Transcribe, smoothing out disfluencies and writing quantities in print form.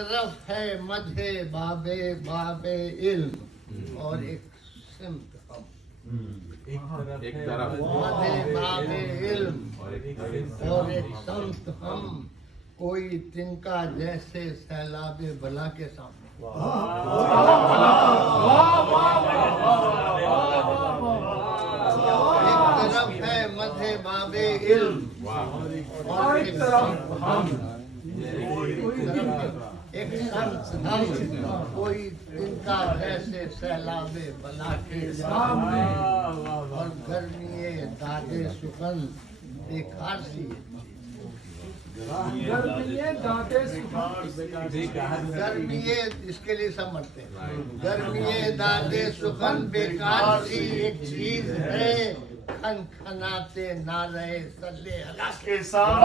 طرف ہے مدح باب علم اور ایک سمت ہم، ایک طرف مدح باب علم اور ایک سمت ہم، کوئی تنکا جیسے سیلاب بلا کے سامنے. ایک طرف ہے مدح باب علم اور ایک سمت ہم، ایک سمت ہم، کوئی تنکا جیسے سیلاب بلا کے سامنے، اور گرمی داد سخن بیکار سی ہے. گرمی اس کے لیے سب مرتے ہیں. گرمی داد سخن بیکار سی ایک چیز ہے، کھن کھناتے نعرے صلی اللہ کے ساتھ.